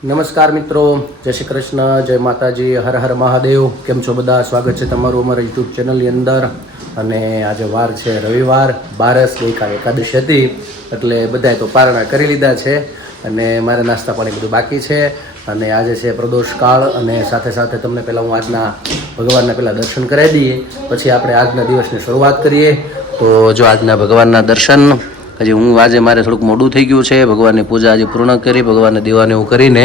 નમસ્કાર મિત્રો, જય શ્રી કૃષ્ણ, જય માતાજી, હર હર મહાદેવ. કેમ છો બધા? સ્વાગત છે તમારું અમારા યુટ્યુબ ચેનલની અંદર. અને આજે વાર છે રવિવાર, બારસ ગઈકાલે એકાદશી હતી, એટલે બધાએ તો પારણા કરી લીધા છે અને મારે નાસ્તા પાણી બધું બાકી છે. અને આજે છે પ્રદોષ કાળ અને સાથે સાથે તમને પહેલાં હું આજના ભગવાનના પહેલાં દર્શન કરાવી દઈએ. પછી આપણે આજના દિવસની શરૂઆત કરીએ. તો જો આજના ભગવાનના દર્શન હજી હું આજે મારે થોડુંક મોડું થઈ ગયું છે. ભગવાનની પૂજા આજે પૂર્ણ કરી ભગવાનને દીવાને એવું કરીને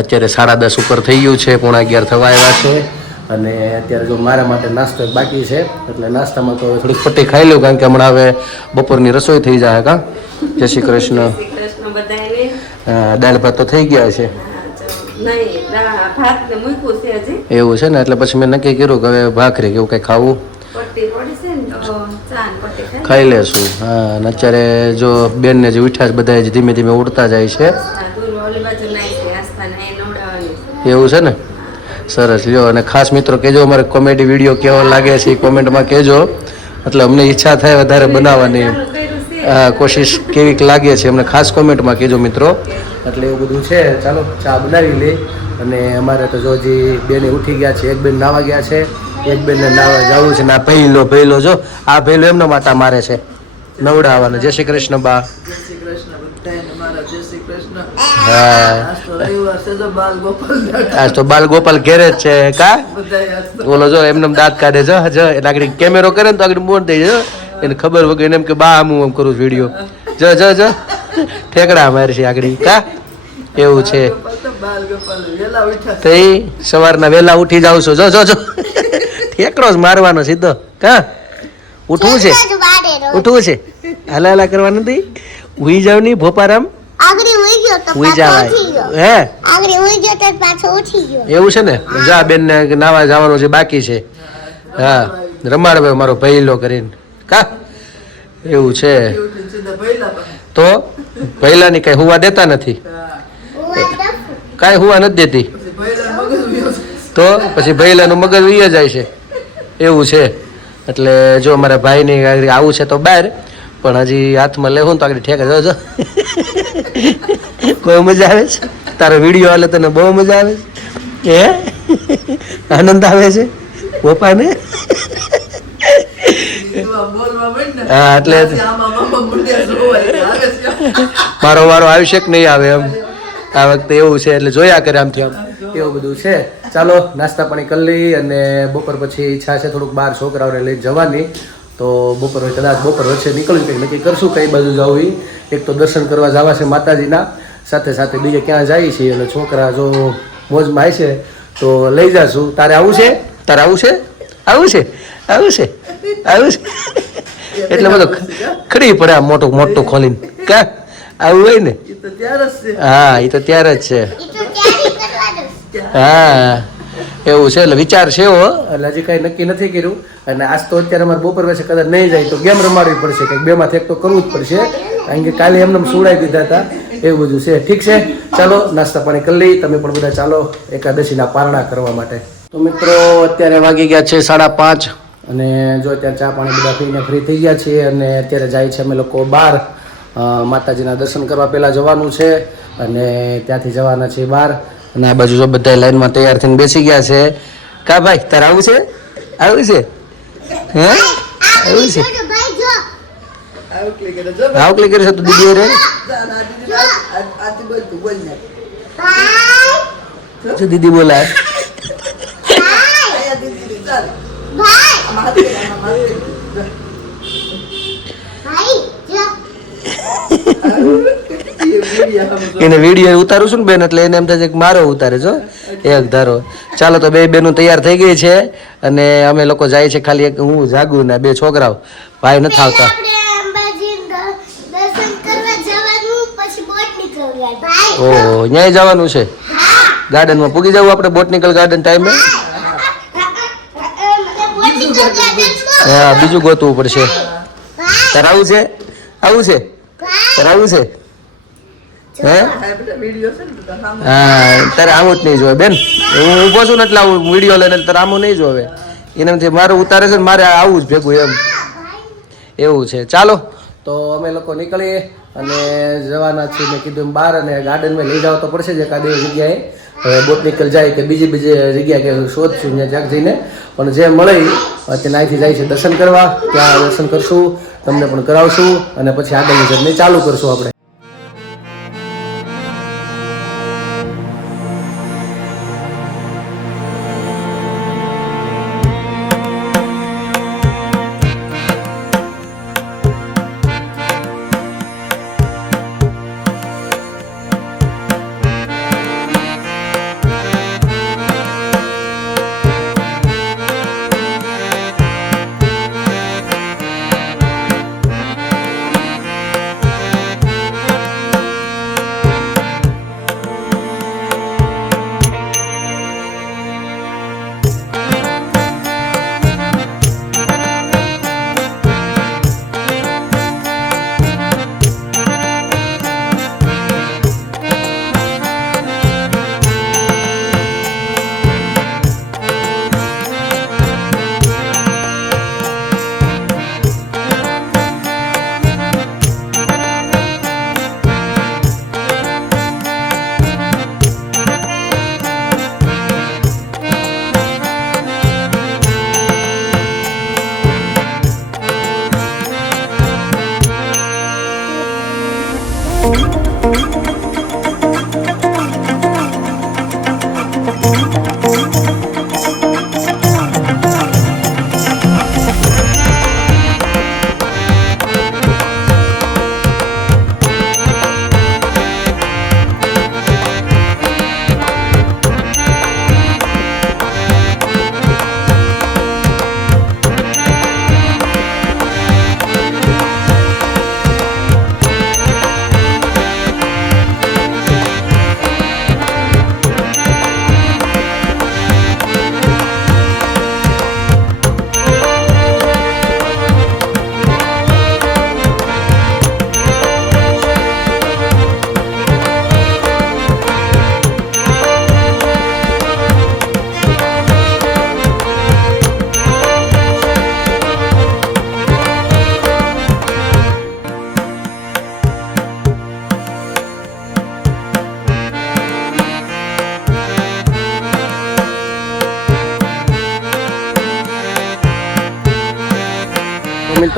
અત્યારે સાડા દસ ઉપર થઈ ગયું છે પોણા અગિયાર થવા આવ્યા છે. અને અત્યારે જો મારા માટે નાસ્તો બાકી છે એટલે નાસ્તામાં તો થોડીક પટ્ટી ખાઈ લઉં કારણ કે હમણાં હવે બપોરની રસોઈ થઈ જાય કા? જય શ્રી કૃષ્ણ. દાળ ભાત તો થઈ ગયા છે. એવું છે ને એટલે પછી મેં નક્કી કર્યું કે હવે ભાખરી કેવું કંઈ ખાવું પટ્ટી પડી છે ને તો ચા ને પટ્ટી ખાઈ લેશું. હા, અને અત્યારે જો બેનને જે ઉઠ્યા બધા જ ધીમે ધીમે ઉડતા જાય છે. એવું છે ને? સરસ. લ્યો, અને ખાસ મિત્રો કહેજો, અમારે કોમેડી વીડિયો કેવો લાગે છે એ કોમેન્ટમાં કહેજો. એટલે અમને ઈચ્છા થાય વધારે બનાવવાની. કોશિશ કેવીક લાગે છે અમને ખાસ કોમેન્ટમાં કહેજો મિત્રો. એટલે એવું બધું છે. ચાલો, ચા બનાવી લે અને અમારે તો જો હજી બેને ઉઠી ગયા છે, એક બેન નાવા ગયા છે. એક બેને નાવા જવું છે ના પહેલો પહેલો જો આ પહેલો એમનો માતા મારે છે. નવડાવવાનો. જય શ્રી કૃષ્ણ બા. આજ તો બાલ ગોપાલ ઘેરે જ છે. કા? બોલો જો એમને એમ દાંત કાઢે છે જો. એટલે આગળ કેમેરો કરે ને તો આગળ મોન દઈ જાય એને ખબર વગર એને એમ કે બા હું આમ કરું વીડિયો જો જો જો. ઠેકડા મારે છે આગળ કા? એવું છે. તો સવારના વહેલા ઉઠી જાવ છો. જો જો જો. ઠેકડો જ મારવાનો સીધો. કા? ઉઠવું છે? ઉઠવું છે? હાલા હાલા કરવા નથી? ઉઈ જાવની ભોપારામ? આગળ ઉઈ ગયો તો ઉઈ જવાય. હે? આગળ ઉઈ ગયો તો પાછો ઉઠી ગયો. એવું છે ને? જા બેન ને નાવા જવાનું છે બાકી છે. હા રમાડવે મારો પહેલો કરીને. કા? એવું છે. તો પહેલાની કઈ હુવા દેતા નથી. કાંઈ હુવા નથી દેતી? પછી ભૈલા મગજ તો પછી ભૈલાનું મગજ ઉઈ જાય છે. એવું છે. એટલે જો મારા ભાઈને આવું છે તો બહાર પણ હજી હાથમાં લેવું તો આગળ ઠેકા જો જો કોઈ મજા આવે છે? તારો વીડિયો હાલે તને બહુ મજા આવે છે? હે? આનંદ આવે છે? પપ્પાને. હા, એટલે-. મારો વારો આવશે કે નહીં આવે એમ? આ વખતે એવું છે એટલે જોયા કરે આમથી આમ. એવું બધું છે. ચાલો નાસ્તા પાણી કરી લઈ અને બપોર પછી ઈચ્છા છે થોડુંક બહાર છોકરાઓને લઈને જવાની. તો બપોર કદાચ બપોર વચ્ચે નીકળ્યું કંઈક નક્કી કરશું કઈ બાજુ જવું એક તો દર્શન કરવા જવા છે માતાજીના સાથે સાથે બીજે ક્યાં જાય છે અને છોકરા જો મોજમાં આવે છે તો લઈ જાશું. તારે આવું છે? તારે આવું છે? આવું છે? આવું છે? આવું છે? એટલે બધો ખડી પડે આમ મોટું મોટું ખોલીને. કા આવું હોય ને? ઈ તો ત્યારે જ છે. હા એ તો ત્યારે જ છે ઈ તો ક્યારે કરવાનું હા એવું છે એટલે વિચાર છે એવો. એટલે હજી કાંઈ નક્કી નથી કર્યું. અને આજ તો અત્યારે અમારે બપોર પછી કદાચ નહીં જાય તો ગેમ રમાડવી પડશે. કંઈક બેમાંથી એક તો કરવું જ પડશે. કારણ કે કાલે એમને સુડાઈ દીધા હતા. એવું બધું છે. ઠીક છે? ચાલો નાસ્તા પાણી કરી લઈ તમે પણ બધા ચાલો એકાદશીના પારણા કરવા માટે. તો મિત્રો અત્યારે વાગી ગયા છે સાડા પાંચ. અને જો અત્યારે ચા પાણી બધા પીને ફ્રી થઈ ગયા છીએ અને અત્યારે જાય છે અમે લોકો બહાર માતાજીના દર્શન કરવા પહેલાં જવાનું છે અને ત્યાંથી જવાના છે બહાર અને આ બાજુ જો બધા લાઈનમાં તૈયાર થઈને બેસી ગયા છે. કા ભાઈ તારે આવું છે? આવું છે? હે? આવું છે? જો આવું ક્લિક કરે. જો આવું છે તો દીદી રે જો દીદી બોલાય અહીંયા દીદી, ચાલ. ભાઈ આમાં હાથ કરી, આમાં હાથ કરી. જો. ભાઈ જો ઈ વીડિયો આમ જો. એને વીડિયો ઉતારું છું ને બેન એટલે એને એમ થાય કે મારો ઉતારે છો એક ધારો. ચાલો તો બે બેનું તૈયાર થઈ ગઈ છે અને અમે લોકો જાય છે ખાલી એક હું જાગું ને બે છોકરાઓ. ભાઈ નથી આવતા. આપણે અંબાજી દ- દર્શન કરવા જવાનું પછી બોટ નીકળવા ભાઈ. ઓહો ન્યાય જવાનું છે. ગાર્ડનમાં પૂગી જવું આપણે બોટનિકલ ગાર્ડન ટાઈમે હા બીજું ગોતવું પડશે. તારે આવું છે? આવું છે? તારે આવું છે? હે. હા, તારે આવું જ નહીં જોવે, બેન. હું ઊભો છું ને એટલે વીડિયો લઈને તારે આવું નહીં જોવે. એનાથી મારું ઉતારે છે ને મારે આવું જ ભેગું એમ. એવું છે. ચાલો. તો અમે લોકો નીકળીએ અને જવાના છીએ. મેં કીધું બહાર અને ગાર્ડનમાં લઈ જાવ તો પડશે જ એકાદ જગ્યાએ. હવે બોટનિકલ જાય કે બીજી બીજી જગ્યાએ કે શોધશું ત્યાં જ્યાં જઈને. પણ જે મળે અત્યારે અહીંથી જાય છે દર્શન કરવા. ત્યાં દર્શન કરશું, તમને પણ કરાવશું અને પછી આગળની જર્ની ચાલુ કરશું આપણે.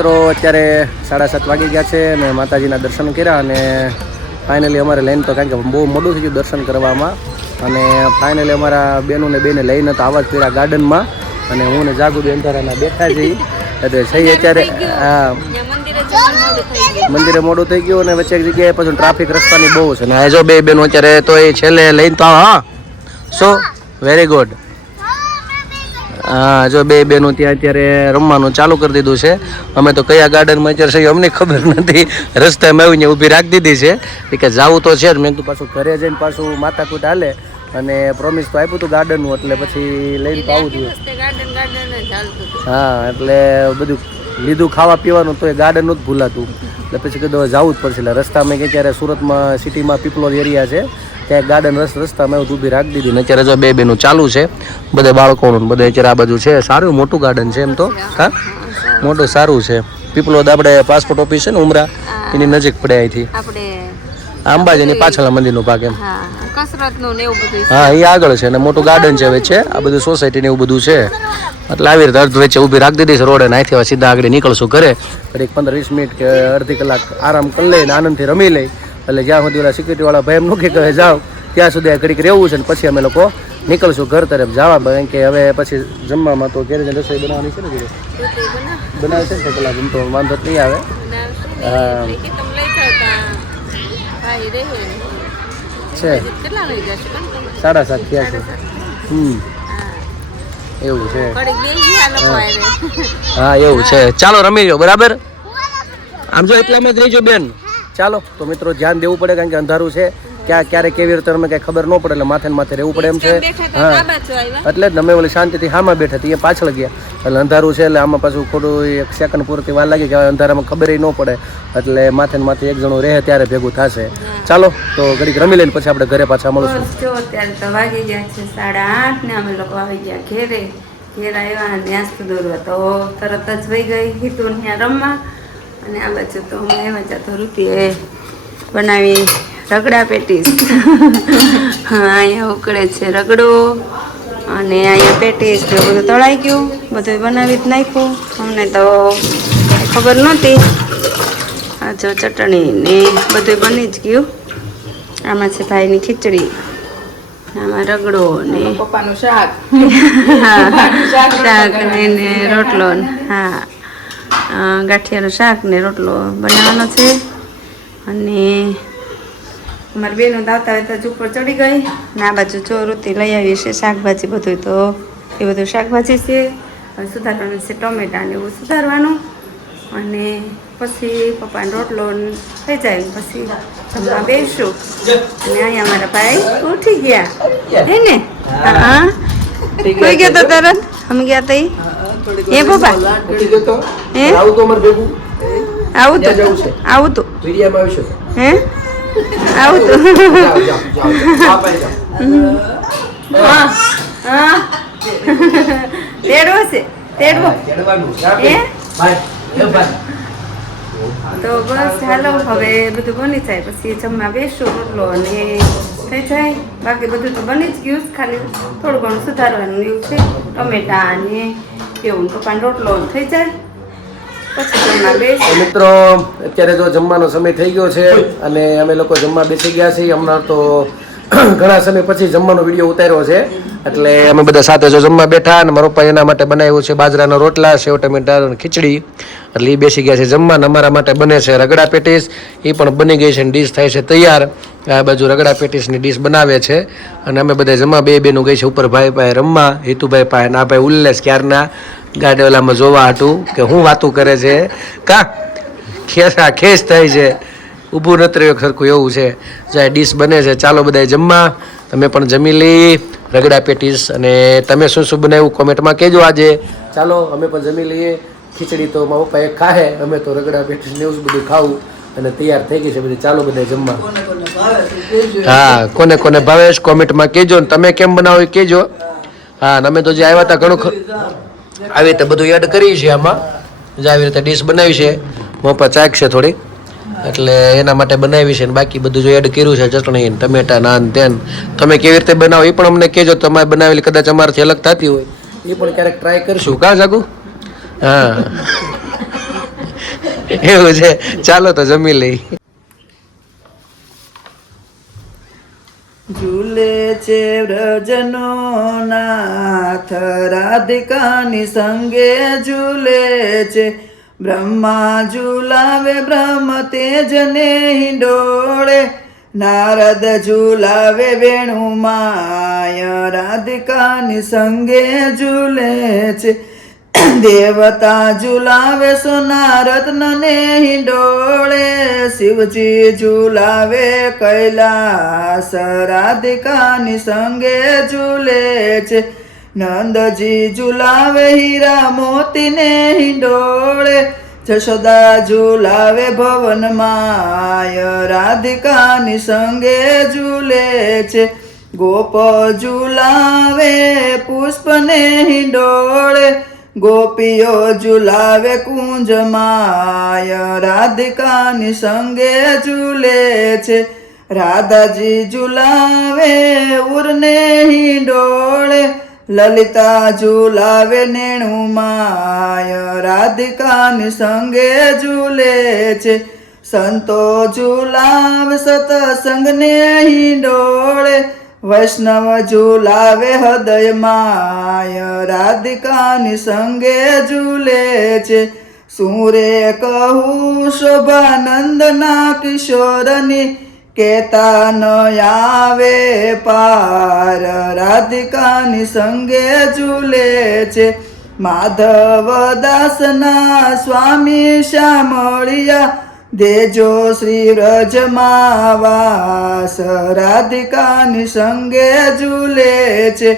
મિત્રો, અત્યારે સાડા સાત વાગી ગયા છે અને માતાજીના દર્શન કર્યા અને ફાઇનલી અમારે લઈને તો કારણ કે બહુ મોડું થઈ ગયું દર્શન કરવામાં. અને ફાઇનલી અમારા બહેનોને બેને લઈને તો આવા જ કર્યા ગાર્ડનમાં. અને હું ને જાગુ બેન તારાના બેઠા જઈ એટલે સહી અત્યારે, હા. મંદિરે મોડું થઈ ગયું અને વચ્ચે એક જગ્યાએ પછી ટ્રાફિક રસ્તાની બહુ છે. ને જો બે બેનો અત્યારે તો એ છેલ્લે લઈને તો હા. સો વેરી ગુડ હા જો બે બેનો ત્યાં અત્યારે રમવાનું ચાલુ કરી દીધું છે. અમે તો કયા ગાર્ડનમાં અત્યારે છે અમને ખબર નથી. રસ્તામાં આવીને ઊભી રાખી દીધી છે. કે જવું તો છે જ. મેં કીધું પાછું ઘરે જઈને પાછું માથાકૂટ હાલે અને પ્રોમિસ તો આપ્યું હતું ગાર્ડનનું એટલે પછી લઈને તો આવું જોઈએ તે હા એટલે બધું લીધું ખાવા પીવાનું તો એ ગાર્ડનનું જ ભૂલાતું. એટલે પછી કીધું જવું જ પડશે. એટલે રસ્તામાં કે ક્યારે સુરતમાં સિટીમાં પીપલોદ એરિયા છે. ત્યાં ગાર્ડન રસ્તા રસ્તામાં એવું ઊભી રાખી દીધી. અત્યારે જો બે બેનું ચાલુ છે બધે બાળકોનું બધે અત્યારે આ બાજુ છે. સારું મોટું ગાર્ડન છે એમ તો? હા? મોટું સારું છે. પીપલોદ આપણે પાસપોર્ટ ઓફિસ છે ને ઉમરા એની નજીક પડે અહીંથી. અંબાજીની પાછળ મંદિરનો ભાગ એમ. હા એ આગળ છે ને મોટું ગાર્ડન છે વચ્ચે આ બધું સોસાયટી ને એવું બધું છે. એટલે આવી રીતે અર્ધ વચ્ચે ઊભી રાખી દીધી છે રોડે ને અહીંથી હવે સીધા આગળ નીકળશું ઘરે. એક પંદર વીસ મિનિટ કે અડધી કલાક આરામ કરી લઈને આનંદથી રમી લઈ. એટલે જ્યાં સુધી ઓલા સિક્યુરિટી વાળા ભાઈ એમ નું કે જાઓ ત્યાં સુધી ઘડીક રહેવું છે ને પછી અમે લોકો નીકળશું ઘર તરફ જવા કારણ કે હવે પછી જમવામાં તો ઘેર રસોઈ બનાવવાની છે ને બનાવે છે ને પેલા કલાક તો વાંધો નહીં આવે. છે. સાડા સાત થયા છે. હમ. એવું છે. હા. એવું છે. ચાલો રમી લો બરાબર? આમ જો એટલામાં જ રહીજો બેન. ચાલો તો મિત્રો ધ્યાન દેવું પડે કારણ કે અંધારું છે. ક્યાં ક્યારે કેવી રીતે અમે કઈ ખબર ન પડે એટલે માથે માથે રહેવું પડે એમ છે. હા. એટલે જ અમે ઓલી શાંતિથી હામાં બેઠા હતી એ પાછળ ગયા. એટલે અંધારું છે એટલે આમાં પાછું ખોટું એક સેકન્ડ પૂરતી વાર લાગી કે અંધારામાં ખબર ન પડે. એટલે માથે માથે એક જણું રહે ત્યારે ભેગું થશે. ચાલો તો ઘડીક રમી લઈને પછી આપણે ઘરે પાછા મળશું. જો અત્યારે તો વાગી ગયા છે સાડા આઠ ને અમે લોકો આવી ગયા ઘેરે. ઘેર આવ્યા નાસ્તો દોરવા. તો તરત જ વહી ગઈ. હિતુ ત્યાં રમવા. અને આ બાજુ તો હું એમાં જતો રૂપિયે બનાવી રગડા પેટીસ. હા અહીંયા ઉકળે છે રગડો અને અહીંયા પેટીસ જો બધું તળાઈ ગયું. બધું બનાવી જ નાખ્યું. અમને તો ખબર નહોતી. આ જો ચટણી ને બધું બની જ ગયું. આમાં છે ભાઈની ખીચડી આમાં રગડો ને પપ્પાનું શાક. હા શાક ને રોટલો હા. ગાંઠિયાનું શાક ને રોટલો બનાવવાનો છે. અને અમારી બેનો દાવતા હોય તો ઉપર ચડી ગઈ. ને આ બાજુ ચોરુતી લઈ આવી છે શાકભાજી બધું. તો એ બધું શાકભાજી છે. હવે સુધારવાનું છે ટમેટા ને એવું સુધારવાનું. અને પછી પપ્પાનો રોટલો થઈ જાય પછી જમવા બેસું. અને અહીંયા મારા ભાઈ ઉઠી ગયા. હે ને? હા. કોઈ ગયો તો તરત? અમે ગયા તઈ? ગયો તો હે? આવું તો ભેગું આવું તો. જવું છે? આવું તો. આવીશું હે? આવું તો. હા. હા. તેડવો છે. તેડવો. હે? એ તો બસ હાલો. હવે બધું બની જાય. પછી જમવા બેસું રોટલો અને થઈ જાય. બાકી બધું તો બની જ ગયું ખાલી. થોડું ઘણું સુધારવાનું એવું છે. ટમેટા અને એવું પપ્પાનો રોટલો થઈ જાય. તો મિત્રો, અત્યારે જો જમવાનો સમય થઈ ગયો છે અને અમે લોકો જમવા બેસી ગયા છીએ. હમણાં તો ઘણા સમય પછી જમવાનો વીડિયો ઉતાર્યો છે. એટલે અમે બધા સાથે જો જમવા બેઠા અને મારો પપ્પા એના માટે બનાવ્યું છે બાજરાના રોટલા, સેવ ટમેટા ખીચડી. એટલે એ બેસી ગયા છે. જમવા અમારા માટે બને છે રગડા પેટીસ. એ પણ બની ગઈ છે ડીશ થાય છે તૈયાર. આ બાજુ રગડા પેટીસની ડીશ બનાવે છે. અને અમે બધા જમવા બે બેનું ગઈ છે ઉપર ભાઈ પાસે રમવા. હિતુભાઈ પાસે ના ભાઈ ઉલ્લેસ ક્યારના. ગાડીવાલામાં જોવા હતું કે હું વાતું કરે છે. કા? ખેસા ખેસ થાય છે. ઊભું નથી રહ્યું સરખું એવું છે. જાય ડીશ બને છે, ચાલો બધાય જમવા. તમે પણ જમી લઈ રગડા પેટીસ. અને તમે શું શું બનાવ્યું કોમેન્ટમાં કહેજો આજે. ચાલો, અમે પણ જમી લઈએ. ખીચડી તો મારા પપ્પા એ ખાહે અમે તો રગડા પેટીસ ને એવું બધું ખાવું અને તૈયાર થઈ ગઈ છે બધી. ચાલો બધા જમવા. કોને કોને ભાવે છે કહેજો. હા કોને કોને ભાવેશ કોમેન્ટમાં કહેજો ને તમે કેમ બનાવો એ કહેજો હા અને અમે તો જે આવ્યા હતા ઘણું આવી રીતે બધું એડ કરી છે આમાં. જે આવી રીતે ડીશ બનાવી છે. મોપા ચાક છે થોડી. એટલે એના માટે બનાવી છે ને બાકી બધું જો એડ કર્યું છે ચટણી ને ટમેટા નાન તેન. તમે કેવી રીતે બનાવો એ પણ અમને કહેજો તમારે બનાવેલી કદાચ અમારાથી અલગ થતી હોય. એ પણ ક્યારેક ટ્રાય કરશું. કાં જાગુ હા. એવું છે. ચાલો તો જમી લઈ ઝૂલે છે વ્રજનો નાથ રાધિકાની સંગે ઝૂલે છે. બ્રહ્મા ઝૂલાવે બ્રહ્મ તેજને હિંડોળે. નારદ ઝૂલાવે વેણુ માય રાધિકાની સંગે ઝૂલે છે. દેવતા ઝુલાવે સોના રત્નને હિંડોળે, શિવજી ઝુલાવે કૈલાસ રાધિકાની સંગે ઝૂલે છે. નંદજી ઝુલાવે હીરા મોતીને હિંડોળે, જશોદા ઝુલાવે ભવન માય રાધિકાની સંગે ઝૂલે છે. ગોપ ઝુલાવે પુષ્પને હિંડોળે ગોપીઓ ઝુલાવે કુંજ માય રાધિકાની સંગે ઝૂલે છે. રાધાજી ઝુલાવે ઉરને ડોળે લલિતા ઝુલાવે નેણું માય, રાધિકાની સંગે ઝૂલે છે. સંતો ઝુલાવે સતસંગને હિંડોળે. વૈષ્ણવ ઝુલાવે હૃદય માય રાધિકાની સંગે ઝૂલે છે. સુરે કહું શોભાનંદના કિશોરની, કેતા ન આવે પાર રાધિકાની સંગે ઝૂલે છે. માધવ દાસના સ્વામી શ્યામળિયા દેજો શ્રી વ્રજમાં વાસ રાધિકાની સંગે ઝૂલે છે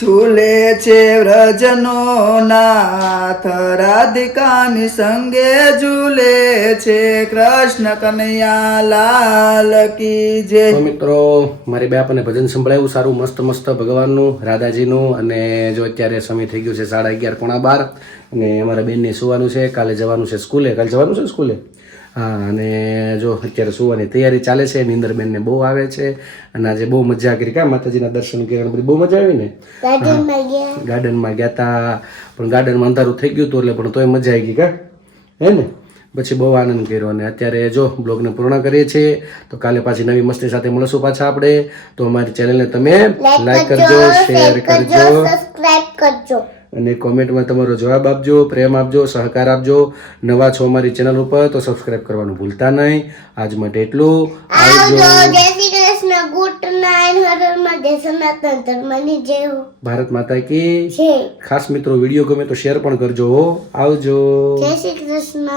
ઝૂલે છે વ્રજનો નાથ. રાધિકાની સંગે ઝૂલે છે, કૃષ્ણ કનૈયા લાલ કી જે મિત્રો, મારી બે આપણને ભજન સંભળાયું, સારું મસ્ત મસ્ત ભગવાનનું, રાધાજીનું, અને જો અત્યારે સમય થઈ ગયો છે સાડા અગિયાર પોણા બાર, અને અમારા બેનને સુવાનું છે, કાલે જવાનું છે સ્કૂલે. કાલે જવાનું છે સ્કૂલે? હા અને જો અત્યારે સુવાની તૈયારી ચાલે છે નિંદરબેનને બહુ આવે છે અને આજે બહુ મજા કરી. કા માતાજીના દર્શન કર્યા બધી બહુ મજા આવી ને ગાર્ડનમાં ગયા હતા પણ ગાર્ડનમાં અંધારું થઈ ગયું હતું એટલે પણ તોય મજા આવી ગઈ કા? હે ને? પછી બહુ આનંદ કર્યો. અને અત્યારે જો બ્લોગને પૂર્ણ કરીએ છીએ તો કાલે પાછી નવી મસ્તી સાથે મળશું પાછા આપણે. તો અમારી ચેનલને તમે લાઈક કરજો શેર કરજો સબસ્ક્રાઇબ કરજો. અને કોમેન્ટમાં તમારો જવાબ આપજો પ્રેમ આપજો સહકાર આપજો. નવા છો અમારી ચેનલ ઉપર તો સબસ્ક્રાઇબ કરવાનું ભૂલતા નહીં. આજ માટે એટલું. આવજો. ભારત માતા કી. ખાસ મિત્રો વીડિયો ગમે તો શેર પણ કરજો. આવજો. જય શ્રી કૃષ્ણ.